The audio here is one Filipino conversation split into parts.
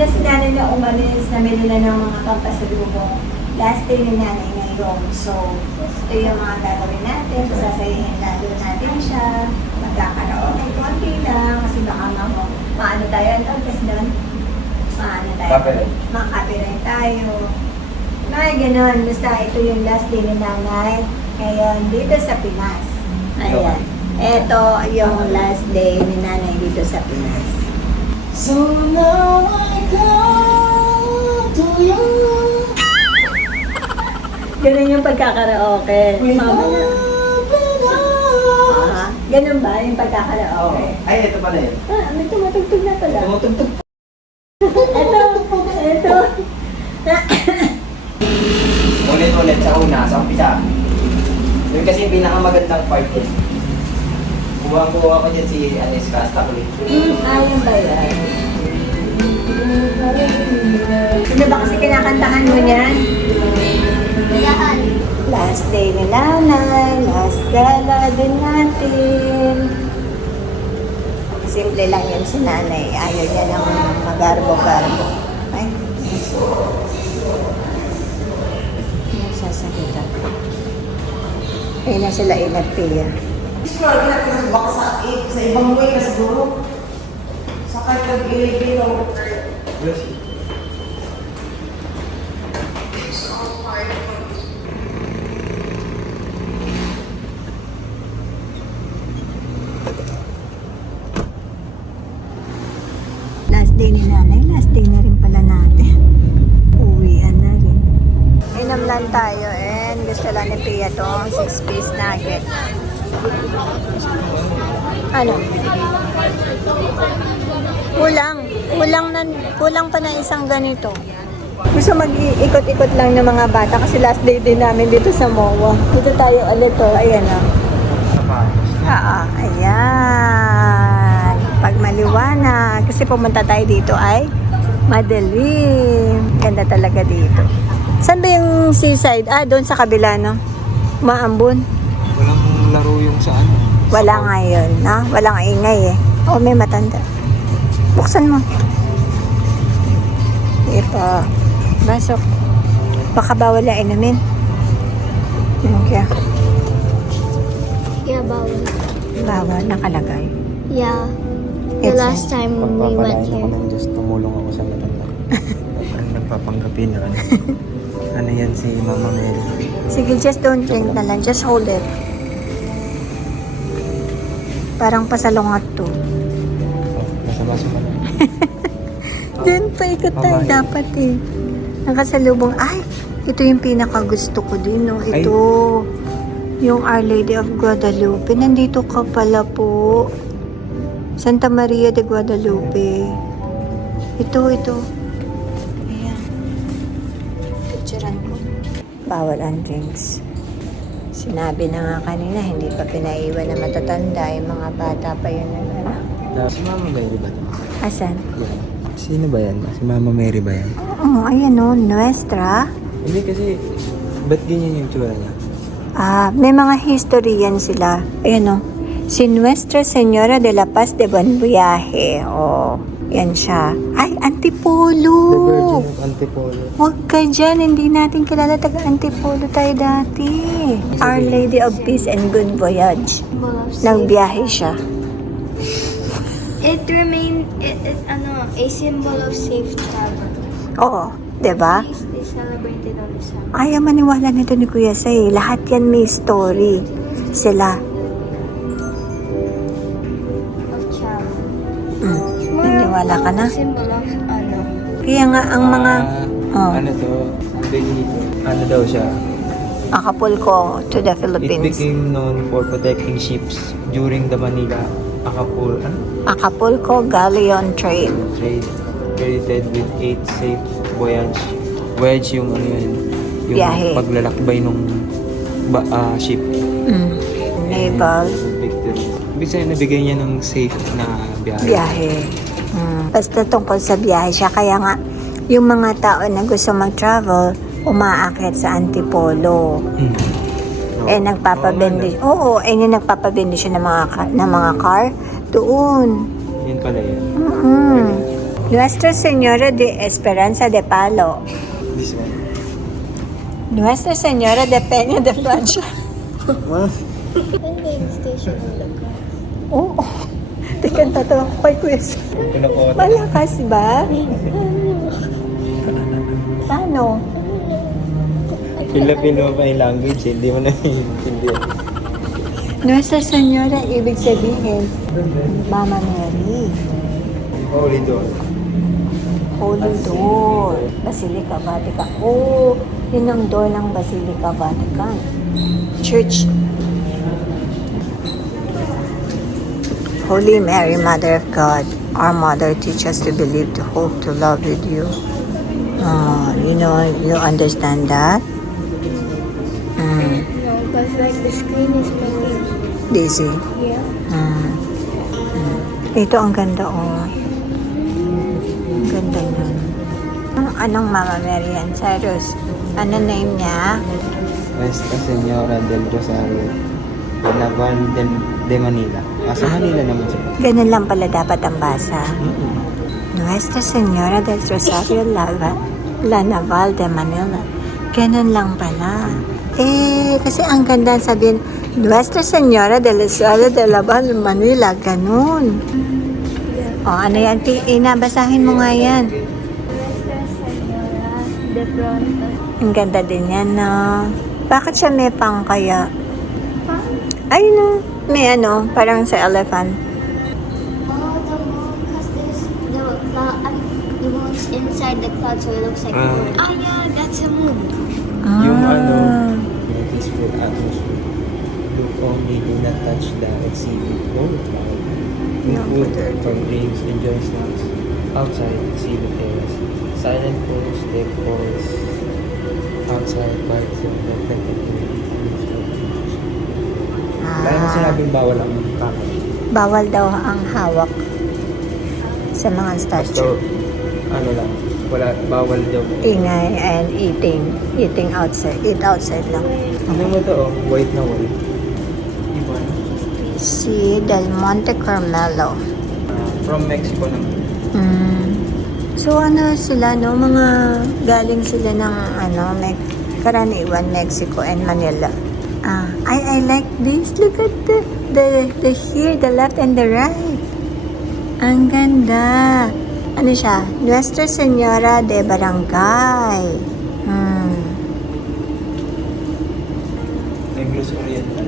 na si nanay na umalis, namili na ng mga pampasalubong. Last day ni nanay ngayon. So, ito yung mga gagawin natin. Sasayahin lalo natin siya. Magkakaroon ay konti lang. Kasi baka maano tayo. Ano kasi doon? Maano tayo? Makapirate tayo. Mga ganon. Basta ito yung last day ni nanay. Ngayon, dito sa Pinas. Ayan. Ito yung last day ni nanay dito sa Pinas. So now I come to you. Ganun yung pagkakaraoke. Mamaya. Ganun ba yung pagkakaraoke? Ay, ito pala yun. May tumatugtog na pala. Tumutugtog. Ito. Ulit-ulit sa una, sa umpisa. Yun kasi yung pinakamagandang part eh. Buwang-buwa ko dyan si Anes Castaculi. Ayun ba yan? Ano ba kasi kinakantahan mo niyan? Last day ni nanay, last gala din natin. Simple lang yun si nanay. Ayaw niya ng magarbo-garbo. Ay, sasabitan. Ayun na sila inagpiya. Siguro, baka sa ibang way na siguro. Sa kanyang ilibino. Last day ni nanay, last day na rin pala natin. Uwian na rin. Inam lang tayo and gusto lang ni Pia tong 6-piece nugget. Ano? Kulang pa na isang ganito. Gusto mag-ikot-ikot lang ng mga bata kasi last day din namin dito sa MOA. Dito tayo ulit oh. Ayan ah. Ayan. Pag maliwanag, kasi pumunta tayo dito ay madilim. Ganda talaga dito. Saan ba yung seaside? Doon sa kabila, no? Maambon. Walang laro yung saan. Wala nga yun, no? Walang ingay eh. May matanda. Buksan mo. Ipa. Basok. Baka bawal na inumin. Okay. Yeah, bawal. Bawal, nakalagay. Yeah. The last time we went here. Just tumulong ako sa matanda. Nagpapanggapi na ano. Ano yan si Mama Mary? Sige, just don't drink na lang. Just hold it. Parang pasalungat to. Nasa baso ka na. Doon pa ikot tayo dapat eh. Nakasalubong. Ay, ito yung pinakagusto ko din. No? Ito. Yung Our Lady of Guadalupe. Nandito ka pala po. Santa Maria de Guadalupe. Ito. Ayan. Picturean ko. Bawal ang drinks. Sinabi na nga kanina, hindi pa pinaiwan na matatanda. Yung mga bata pa yun na ano. Si Mama Mary ba ito? Asan? Sino ba yan? Si Mama Mary ba yan? Oo, ayan o. Nuestra. Hindi kasi, ba't ganyan yung tsura niya? May mga history yan sila. Ayan o. Si Nuestra Señora de la Paz de Buen Viaje. Yan siya. Ay, Antipolo. The Virgin of Antipolo. Huwag ka dyan. Hindi natin kilala taga-Antipolo tayo dati. Our Lady of Peace and Good Voyage. Nagbiyahe siya. It remained a symbol of safe travel. Oo. Diba? They celebrated on the Sabbath. Ayaw maniwala nito ni Kuya Say. Lahat yan may story. Sila. Of travel. Naniwala ka na? Symbol of Kaya nga ang mga... Ano to? Ano daw siya? Acapulco to the It Philippines. became known for protecting ships during the Manila Acapulco Galleon Trade. trade, credited with 8 safe voyage yung ano yun, yung Biyahe. paglalakbay nung ship. Naval. Victory. Ibig sabihin, nabigay niya ng safe na biyahe. Biyahe. Basta tungkol sa biyahe siya. Kaya nga, yung mga tao na gusto mag-travel, umaakit sa Antipolo. Nagpapabindi. Nagpapabindi siya ng mga car doon. Yun pala yun. Nuestra Señora de Esperanza de Palo. This one. Nuestra Señora de Peña de Francia. What? Hindi, station ulit. Oo. Teka, tatawa ko kay Kuya. Pinapot. Malakas ba? Paano? Pila-pila pa yung language, hindi mo na naiintindihan. Nuestra Señora, ibig sabihin, Mama Mary. Holy door. Holy Door. Basilica Vatican. Oh, yun ang door ng Basilica Vatican. Church. Holy Mary, Mother of God, our Mother, teach us to believe, to hope, to love with you. You understand that? No, because like the screen is making. Busy. Yeah. Ito ang ganda, oh. Ang ganda nun. Anong Mama Mary yan? Cyrus? Ano name niya? Nuestra Señora del Rosario. Naval de Manila. Sa Manila naman siya. Ganun lang pala dapat ang basa. Nuestra Señora del Rosario La Naval de Manila. Ganun lang pala. Kasi ang ganda sabihin, Nuestra Señora del Rosario de Naval de Manila. Ganun. Ano yan? Basahin mo nga yan. Nuestra Señora de Pronto. Ang ganda din yan, no? Bakit siya may pang kaya? Ay, no. May parang sa elephant. Oh, the moon, because there's the moon's inside the cloud, so it looks like a moon. Oh yeah, that's a moon. Yung peaceful atmosphere. Look only, do not touch the exhibit. No food from drinks, enjoy snacks. Outside, see the terrace. Silent pools, deck halls. Outside, parks and Kaya na sinabing bawal ang kamay. Bawal daw ang hawak sa mga statue. Lang, bawal daw. Ingay and eating outside. Eat outside lang. Ano mo to, white na white. Iba. Si Del Monte Carmelo. From Mexico naman. So sila, no? Mga galing sila ng karaniwan, Mexico and Manila. I like this. Look at the here, the left and the right. Ang ganda. Ano siya? Nuestra Señora de Barangay. Negros Oriental.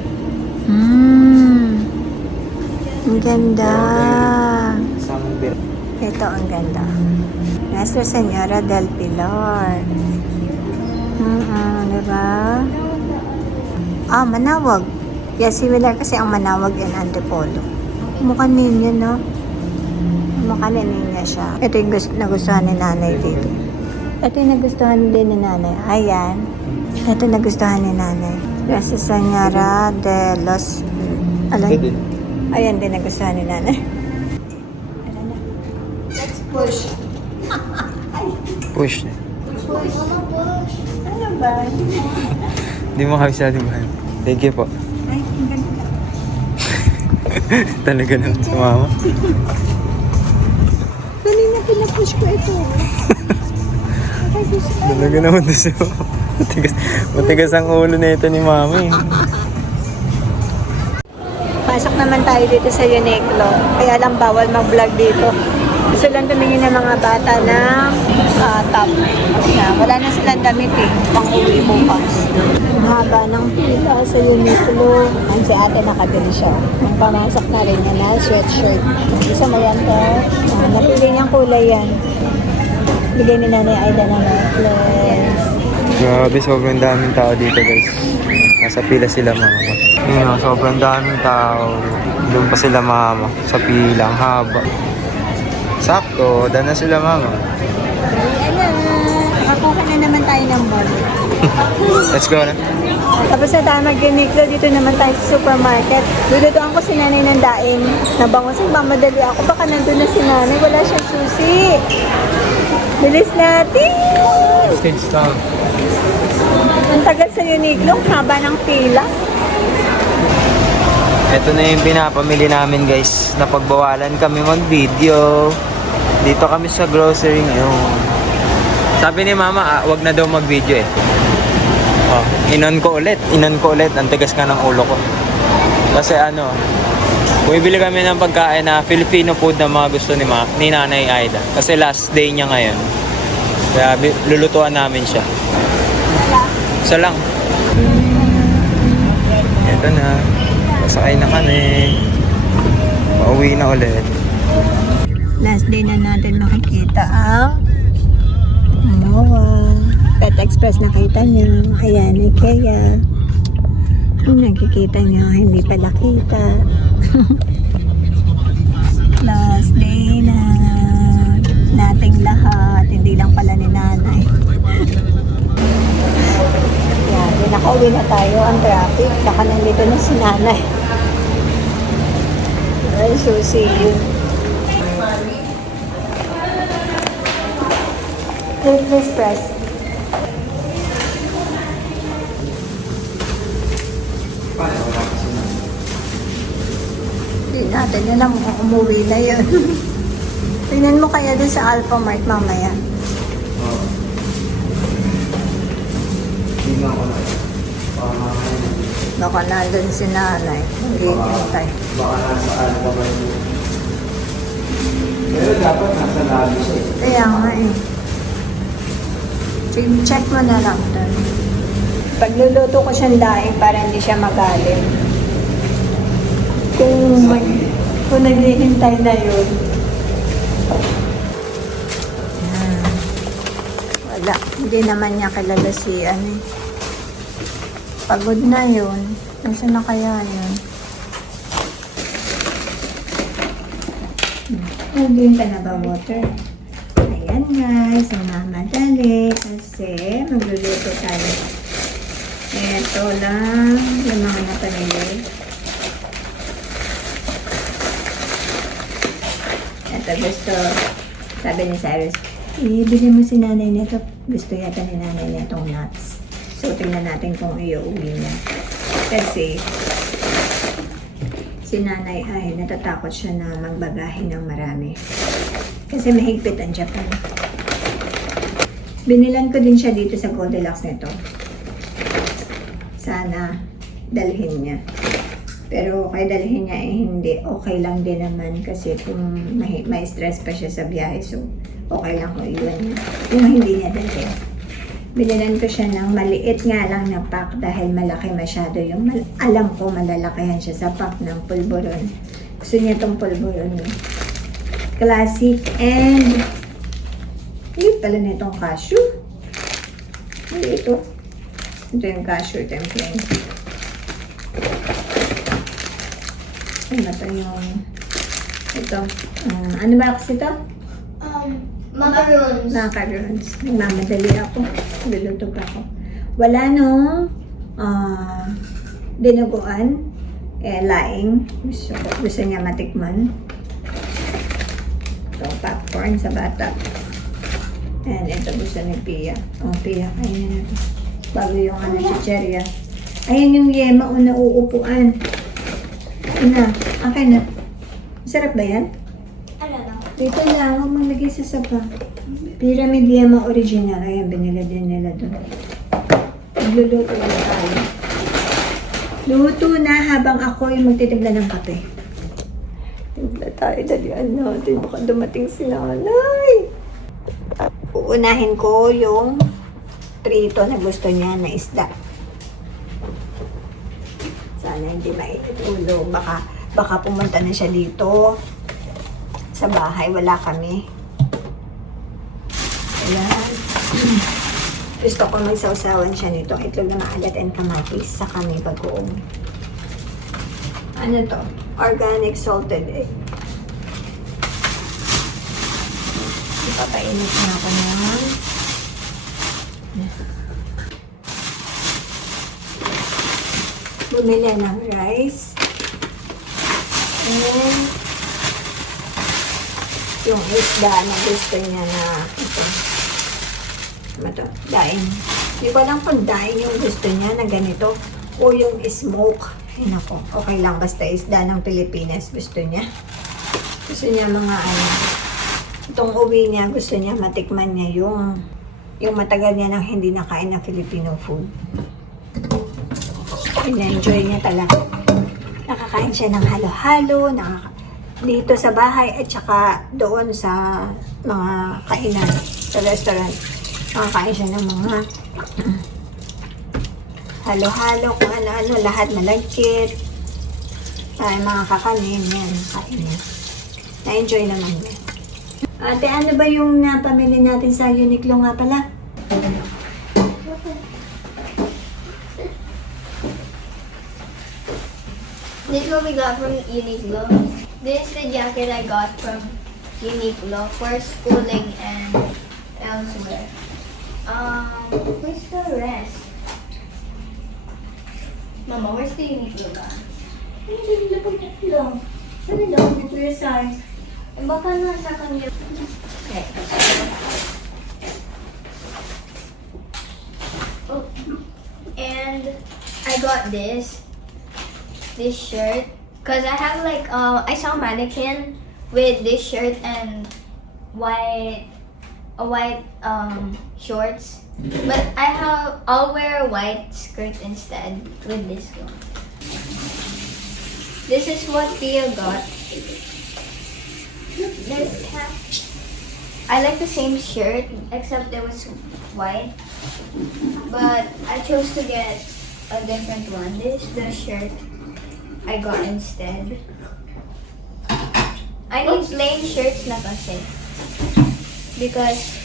Ang ganda. Sambir. Ito ang ganda. Nuestra Señora del Pilar. Diba? Manawag. Yeah, similar kasi ang Manawag and Antipolo. Mukha ninyo, no? Mukha na ninyo siya. Ito yung nagustuhan ni nanay dito. Ito yung nagustuhan din ni nanay. Ayan. Ito nagustuhan ni nanay. Nuestra Señora de los... Ayan din nagustuhan ni nanay. Let's push. Push. Ano ba? Hindi mo kabisa, di ba? Thank you po. Ay, ang ganda. Talaga naman sa mama. Kanina pinapush ko ito. Talaga naman to siya. Matigas ang ulo na ito ni mami. Pasok naman tayo dito sa Uniqlo. Kaya lang bawal mag-vlog dito. Gusto lang tumingin ng mga bata ng top. Wala na silang damit pang-uwi bukas. Ang haba ng pila sa Uniqlo. Ang si ate nakabili siya. Ang pamasok na rin niya na sweatshirt. Gusto mo yan to? Napili niyang kulay yan. Bigay ni Nanay Aida ng necklace. Grabe, sobrang daming tao dito guys. Nasa pila sila mama. Ayun, sobrang daming tao. Doon pa sila mama. Sa pila, ang haba. Sakto, daan na sila mama. Nakakuha na naman tayo ng ball. Let's go na. Tapos na tayo mag-Uniqlo, dito naman tayo sa supermarket. Dudutuan ko si nanay ng daing. Nabangos, mamadali ako. Baka nandun na si nanay. Wala siyang susi. Bilis natin! Stage stop. Ang tagal sa Uniqlo, haba ng pila. Ito na yung pinapamili namin guys. Napagbawalan kami mag-video. Dito kami sa grocery ngayon. Sabi ni mama, wag na daw mag-video eh. Oh, inon ko ulit. Ang tigas nga ng ulo ko. Kasi bumibili kami ng pagkain na Filipino food na mga gusto ni Nanay Aida. Kasi last day niya ngayon. Kaya lulutuan namin siya. Isa lang. Ito na. Pasakay na kami. Pauwi na ulit. Last day na natin makikita ang Pet Express nakita niyo. Ayan, Ikea. Kung nakikita niyo, hindi pala kita. Last day na nating lahat. Hindi lang pala ni Nanay. Yan, nakauwi na tayo. Ang traffic. Saka nandito na si Nanay. Ay, so see you. Please press. Hindi natin alam kung umuwi na yun. Tingnan mo kaya dun sa Alpha Mart mamaya. Oo. Tingnan ko na. Baka nandun si Nanay. Naghihintay. Baka nasa alba ba yun. Pero dapat nasa lalo siya. Kaya nga eh. Check mo na lang dun. Pagluluto ko siyang daing para hindi siya magalit. Kung naghihintay na yun. Wala. Hindi naman niya kilala si Pagod na yun. Nasaan na kaya yun? Nag-drink ka na ba water? Ayan guys, madali kasi magluluto tayo. Ito lang yung mga napanili. Ito gusto, sabi ni Cyrus, ibili mo si Nanay nito. Gusto yata ni Nanay nitong nuts. So, tingnan natin kung iuwi niya. Kasi, si Nanay ay natatakot siya na magbagahe ng marami. Kasi mahigpit ang Japan. Binilan ko din siya dito sa Goldilocks nito. Sana dalhin niya. Pero kay dalhin niya hindi. Okay lang din naman kasi kung may stress pa siya sa biyahe. So, okay lang kung iwan niya. Yung hindi niya dalhin. Binilan ko siya ng maliit nga lang na pack dahil malaki masyado yung alam ko malalakihan siya sa pack ng pulburon. Gusto niya itong pulburon. Classic and yun pala na itong cashew. Hindi ito. Ito yung cashew, ito yung plain. Ano ito yung ito. Ano ba kasi ito? Macaroons. Macarons. Nagmamadali ako. Luluto pa ako. Wala nung dinuguan. Laing. Gusto niya matikman. Ito, popcorn sa bata. And ito gusto ni Pia. Pia, ayun na ito. Bago yung chicheria. Ayan yung yema o nauupuan. Okay na. Sarap ba yan? Ano na? Dito lang, huwag maglagay sa sapa. Pyramid Yema original. Ayan, binila din nila doon. Magluluto na tayo. Luto na habang ako yung magtitimpla ng kape. Timpla tayo, dalian natin. Baka dumating si Nanay. Uunahin ko yung prito na gusto niya na isda. Sana hindi mainit ulo. Baka pumunta na siya dito. Sa bahay, wala kami. Ayan. Gusto ko magsawsawan siya nitong itlog na maalat and kamatis sa kami bagoong. Ano to? Organic salted egg. Ipapainit na ako naman. Bumili ng rice. And yung isda na gusto niya na ito. Daing. Hindi ko alam kung daing yung gusto niya na ganito o yung smoke. Ay nako, okay lang basta isda ng Pilipinas gusto niya. Gusto niya mga itong uwi niya, gusto niya matikman niya yung matagal niya nang hindi nakain na Filipino food. In-enjoy niya talaga. Nakakain siya ng halo-halo, dito sa bahay at saka doon sa mga kainan sa restaurant. Nakakain siya ng mga halo-halo, kung ano-ano, lahat malagkit. Ay, mga kakanin yan, kain niya. Na-enjoy naman niya. Ate, ano ba yung napamili natin sa Uniqlo nga pala? This is what we got from Uniqlo. This is the jacket I got from Uniqlo for schooling and elsewhere. Where's the rest? Mama, where's the Uniqlo bag? Hindi, lapag lang. Ano lang, dito yung size. Eh, baka nasa kanya. Okay. Oh. And I got this shirt because I have like I saw a mannequin with this shirt and white shorts, but I'll wear a white skirt instead with this one. This is what Theo got. This cap. I like the same shirt except it was white, but I chose to get a different one. This is the shirt I got instead. I need plain shirts na kasi because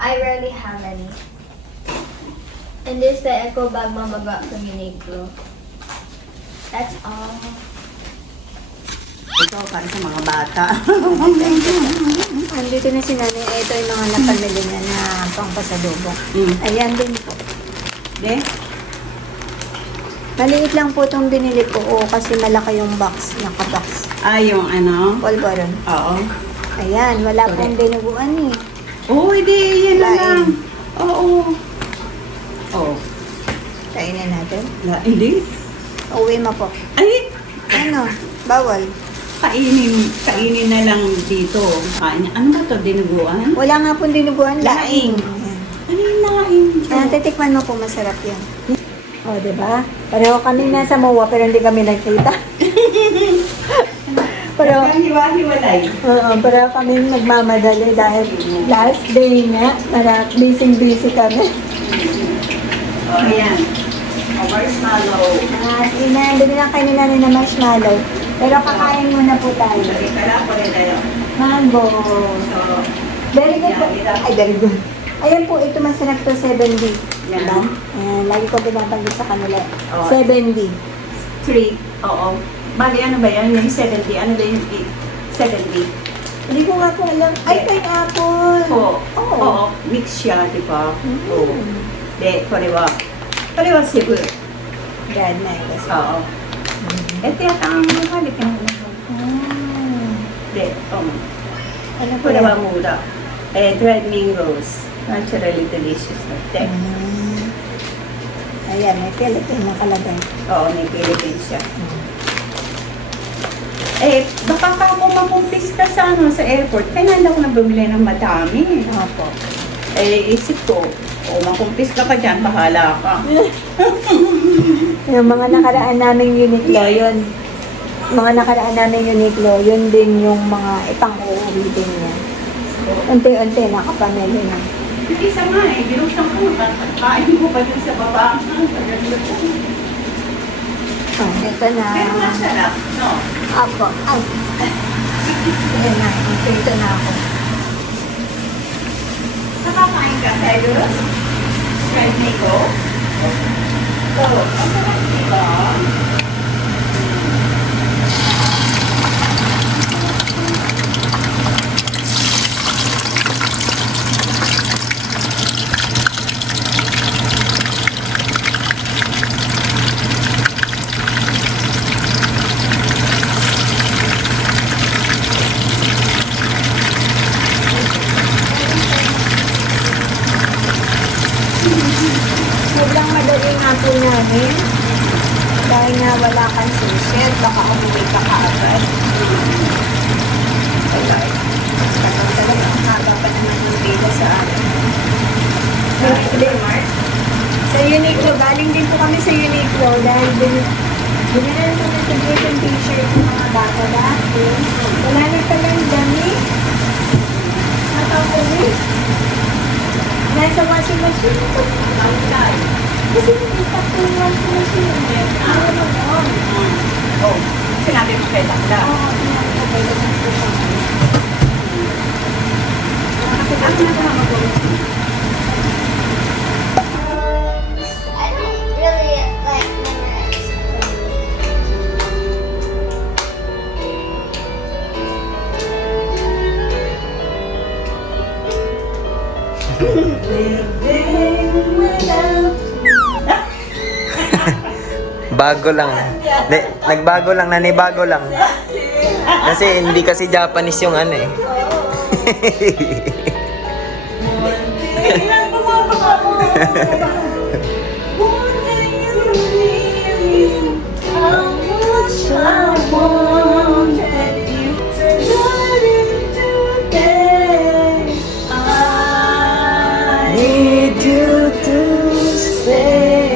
I rarely have any. And this is the eco bag Mama got from Uniqlo. That's all. Ito para sa mga bata. Andito na si nanay. Ito yung mga napamili niya na pangpasalubong. Ayan din po. De? Maliit lang po itong binili ko kasi malaki yung box, naka-box. Yung ano? Polvoron. Oo. Ayan, wala pong dinuguan eh. Oo, hindi. Yan na Lain. lang. Oo. Oo. Kainin natin. Hindi. Uwi mo po. Ay! Ano? Bawal. Kainin na lang dito. Ano ba ito? Dinuguan? Wala nga pong dinuguan. Laing. Ayan. Ano yung laing? Titikman mo po, masarap yan. O, diba? Pareho kami nasa MOA pero hindi kami nagkita. Pero, Hiwa-hiwalay. pero kami nagmamadali dahil last day nga, busy kami. Ayan. Marshmallow. At hindi lang kayo namin na marshmallow. Pero kakain muna po tayo. Kala ko rin tayo. Mango. So, Very good po. Ay, very good. Ayan po, ito masarap to 7D. Yan. Diba? Ayan, lagi ko binabanggit sa kanila. Oo. 7D. 3. Oo. Bali, ano ba yan? Yung 70. Ano ba yung 70? Hindi ko nga po alam. Ay, pineapple. Oo. Oo. Oo. Mix siya, di ba? Oo. Mm. De, parewa. Parewa Cebu. God, na kasi. Oo. Ito yata ang halik ng Ah. De, Ano po parewa yan? mura. Dried mangoes. Naturally delicious. De. Ayan, may Philippine nakalagay. Oo, may Philippines siya. Baka ka ako makumpis ka sa airport. Kailan ako na bumili ng madami. Opo. Isip ko, makumpis ka dyan, bahala ka. Yung mga nakaraan naming Uniqlo, yun. Mga nakaraan naming Uniqlo, yun din yung mga ipang-uuwi din niya. Unti-unti, nakapamili na. Hindi isa nga binuksan ko, kain ko pa dun sa baba. Oh, ito na. Pero masarap, no? Apo. Ay. Ayan na. Ito na ako. Nakakain ka, Cyrus? Fried mango? Oo, masarap diba? Sobrang madali nga po namin. Dahil nga wala kang susit, baka umuwi ka kaagad. tayo. Talaga ang haba pa naman ng pila sa atin. Sa Uniqlo, galing din po kami sa Uniqlo dahil binili kami sa t-shirt ng mga bata dati. Wala na palang dami. Nakakuli. Nasa washing machine ko. Kasi nakita ko yung washing machine. Oh, sinabi mo kay Lakda. Oo, sinabi ko kayo ng susunod. Kasi ako na mag-gawin. I don't really like memorize. Bago lang. Nagbago lang, nanibago lang. Kasi hindi kasi Japanese yung ano eh. Need you to stay.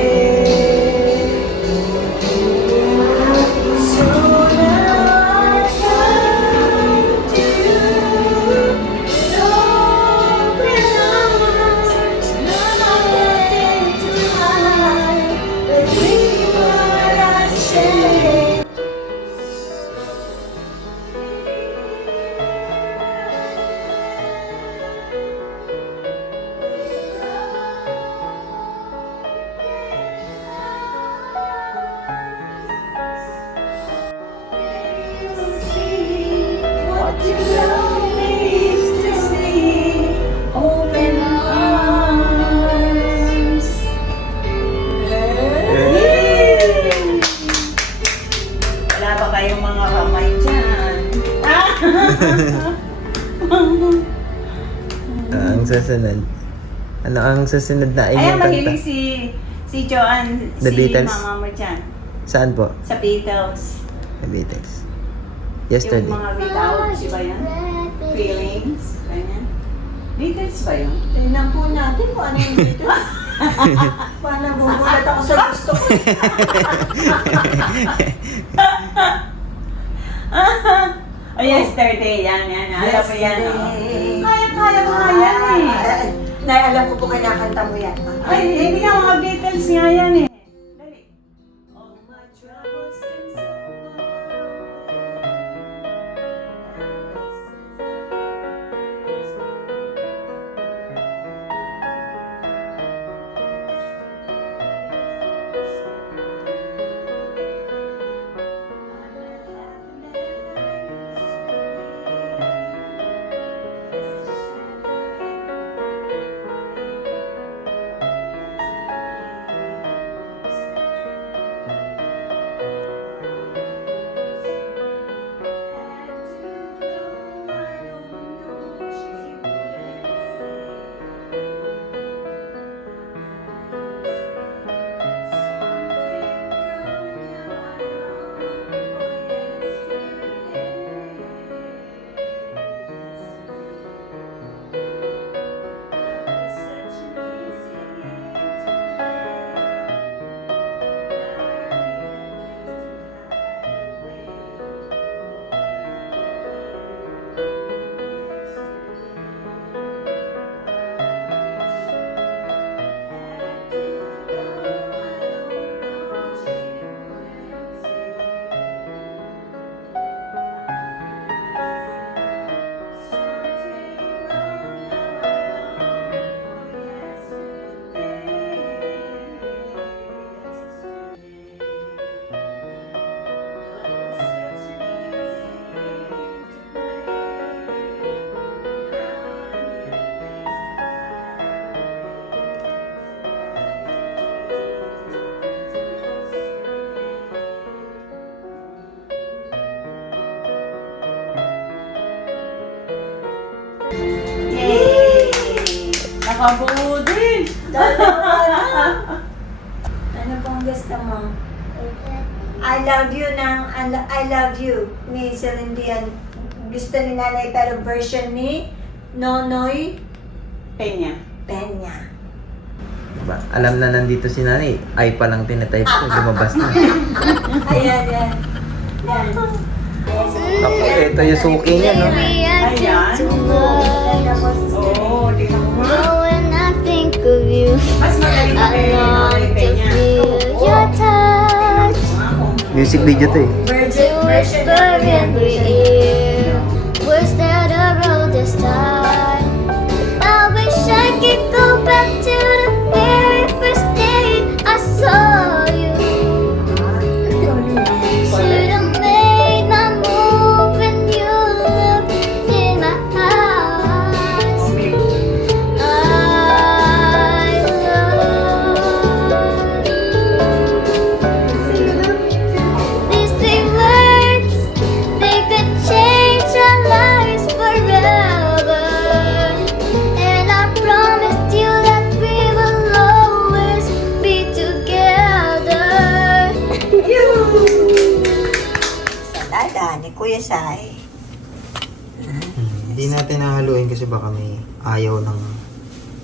Wala ba kayong mga kamay dyan? Ang susunod. Ano ang susunod na Ay, inyong kanta? mahilig si Joanne, The si Beatles? mama mo dyan. Saan po? Sa Beatles. The Beatles. Yung Yesterday. mga without, di ba yan? Feelings, ganyan. Beatles ba yun? Tingnan po natin kung ano yung dito. Paano gugulat ako sa gusto ko. Oh, yesterday, yan. Alam mo yan, oh. Kaya mo nga yan eh. Alam ko po kinakanta mo yan. Ay, hindi nga mga Beatles nga yan eh. Dali. All my troubles seem so Nakabuo din! Ano pong gusto mo? I love you ng I love you ni Celine Dion. gusto ni nanay pero version ni Nonoy Peña. Peña. Diba? Alam na nandito si nanay. Ay pa lang tinatype ko. Lumabas na. Ayan, yan. Yan. Ako, ito yung suki niya, no? Ayan. Oo, di mo. But when I think of you, Mas magaling pa I kay long Nonoy to Peña. feel your touch. Music video to eh. Version, To version whisper na yan, every version. ear words that I wrote this time. I wish I could go back to the very first day I saw you. Should've made my move when you looked in my eyes. I love you. These three words, they could change our lives forever. And I promised you that we will always be together. Salada ni Kuya Sai. Hindi natin nahaluin kasi baka may ayaw ng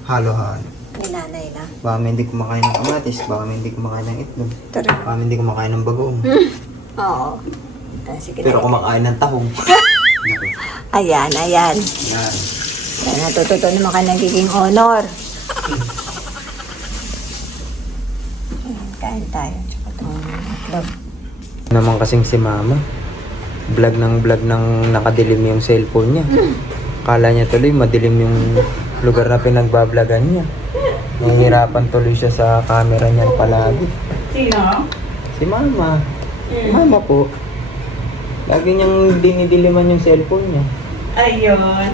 halo-halo. Ni nanay na. Baka may hindi kumakain ng kamatis, baka may hindi kumakain ng itlog, Tara. baka may hindi kumakain ng bagoong. Oo. Sige Pero na. kumakain ng tahong. Ayan, ayan. Yan. Kaya natututo naman ka nagiging honor. Ayan, kain tayo. Tsaka itong itlog. Naman kasing si mama. Vlog ng nakadilim yung cellphone niya. Kala niya tuloy madilim yung lugar na pinagbablagan niya. Nahihirapan tuloy siya sa camera niya palagi. Sino? Si mama. Mama po. Lagi niyang dinidiliman yung cellphone niya. Ayun.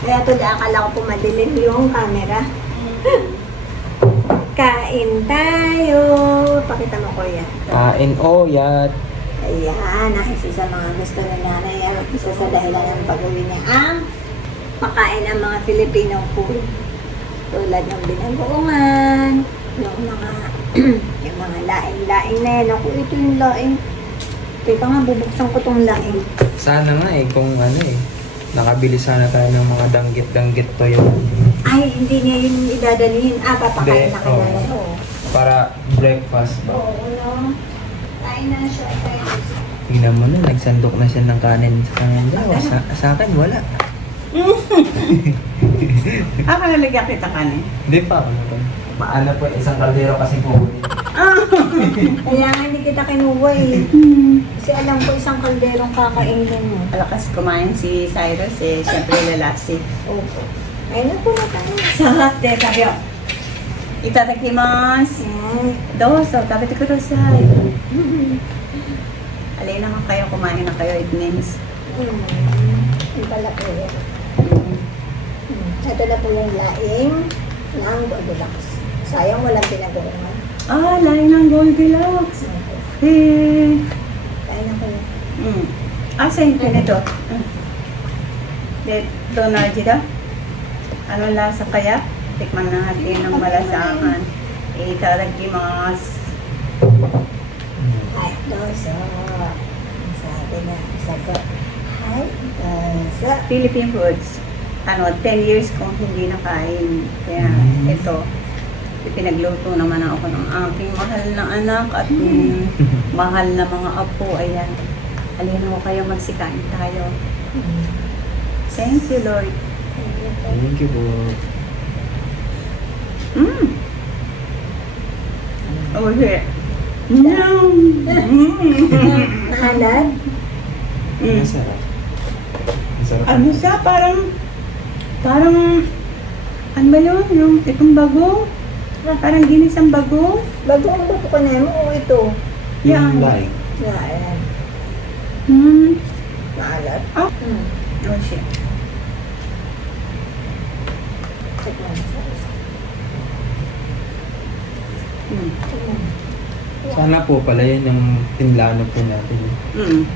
Kaya tuloy akala ko pumadilim yung camera. Kain tayo. Pakita mo, Kuya. Kain oyat. Ayan, isa sa mga gusto na nanay. Isa sa dahilan ng pag-uwi niya ang makain ng mga Filipino food. Tulad ng binagoongan, yung mga yung mga laing-laing na yan. Ako, ito yung laing. Teka nga, bubuksan ko tong laing. Sana nga eh, kung ano eh. Nakabili sana tayo ng mga danggit-danggit to yung Ay, hindi niya yun idadalhin. Papakain Hindi, na kaya oo. oo. para breakfast ba? Oo, no? Kain na siya. Tingnan mo na, nagsandok na siya ng kanin sa kanya. Sa akin, wala. Ako nalagyan kita kanin. Hindi pa. Maana po, isang kaldero kasi po. Kaya nga hindi kita kinuha eh. Kasi alam ko isang kalderong kakainin mo. Malakas kumain si Cyrus eh. Siyempre lalasi. Opo. Ayun na po na tayo. Sa de tayo. Itadakimasu. Doso, tapos kudasai. Alay naman kayo, kumain na kayo. It means. Yung pala po yan. Ito na po yung laing ng Goldilocks. Sayang walang pinagawa. Ah, lain ng Goldilocks. Eh. Kain na po yan. Asa yung pinito? Donald dito? Ano lasa kaya? Tikman na natin ng malasahan. Itadakimasu. Ay, doso. Sabi na, sagot. Ay, doso. Philippine foods. 10 years kong hindi nakain. Kaya ito, pinagluto naman ako ng aking mahal na anak at mahal na mga apo. Ayan. Alin mo kayo magsikain tayo. Thank you, Lord. Thank you po. Oh, shit. No. Mahalad? Masarap. Masarap. Ano siya? Parang, ano ba yun? Yung itong bago? Parang ginisang bago? Bago ang bago ka na mo o ito? Yung Yan. like. Yan. Mahalad? Oh. Oh, shit. Check mo. Sana po pala yan yung tinlano po natin.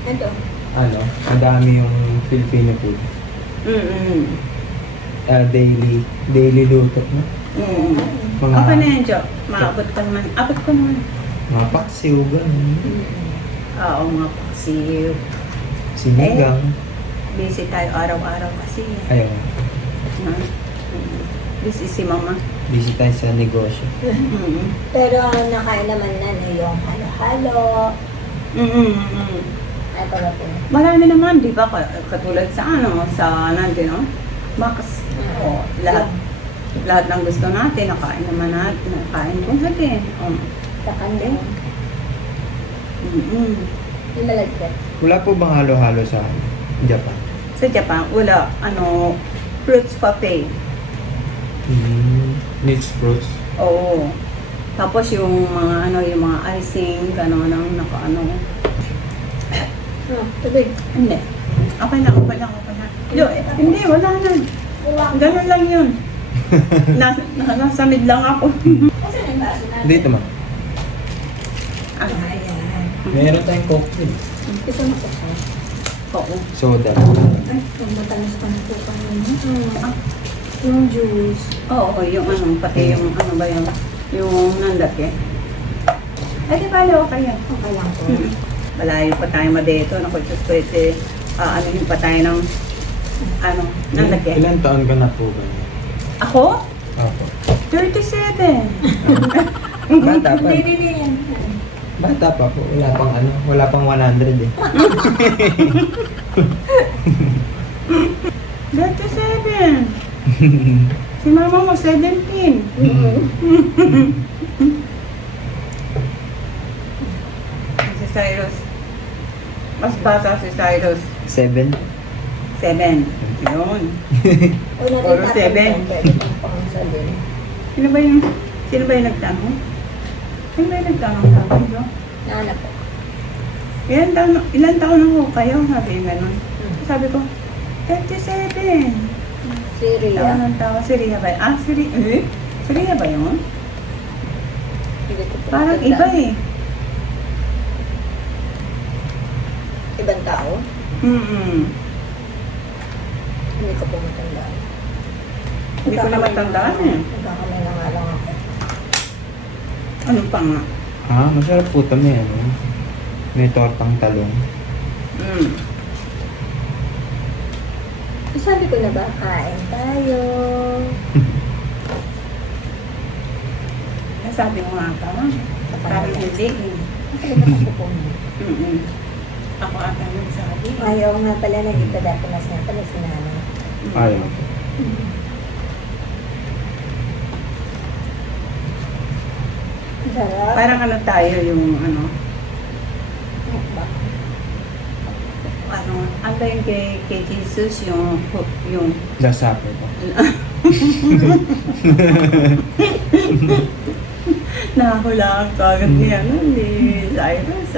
Ito. Ano, madami yung Filipino food. Daily luto, no? Mga, Okay na yan, Jo. Maabot ka naman. Abot ko naman. mga paksiw, gano'n. Oo, mga paksiw. Sinigang. Busy tayo araw-araw kasi. Ayaw. Busy si mama. Busy tayo sa negosyo. Pero nakain naman na yung halo-halo. Ay, pala po. Marami naman, di ba? Katulad sa nandun, no? Max. O, lahat ng gusto natin, nakain naman natin. Nakain ko natin. Sa kanya. Yung malagkit. Wala po bang halo-halo sa Japan? Sa Japan, wala, fruits parfait. Mixed fruits. Oo. Tapos yung mga yung mga icing, gano'n ang Tubig. Hindi. Okay lang. Hindi, wala na. Ganun lang yun. Nasamid lang ako. Kasi yung baso natin. Dito ma. Ayan. Meron tayong coke din. Gusto mo ko siya? Oo. Soda. Ay, matamis pa na po kanina. Yung juice. Oo, yung pati yung ba yun? Yung nandaki. Ay, di ba, okay yan. Okay lang po. Malayo pa tayo madeto. Naku, Diyos ko, anuhin pa tayo ng, nandaki. Ilan taon ka na po ba? Ako? Opo. 37. Bata pa. Hindi yan. Bata pa po. Wala pang 100 eh. 37. Si mama mo, 17. Si Cyrus. Mas bata si Cyrus. 7. 7. Yun. Una Puro 7. Sino ba yung nagtanong? Sino ba yung nagtanong sa akin, bro? Naana po. Ilan taon na ho kayo? Sabi yung gano'n. Sabi ko, 37. Si Rhea. Tawa. Si Rhea ba? Si Rhea ba yun? Hindi ko po Parang matandaan. iba eh. Ibang tao? Hindi ko po matandaan. Hindi ko na matandaan eh. Nagkakamay na nga lang ako. Ano pa nga? Masarap po ito. May tortang talong. Sabi ko na ba, kain tayo. Sabi mo nga pa. Parang hindi eh. Kasi ako po mo. Ako ata nagsabi. Ayaw nga pala, nag-ipadapunas na pala si nanay. Ayaw. Sarap. Parang tayo yung ano yung kay Jesus yung Last Supper po. nahulaan ka agad ni Cyrus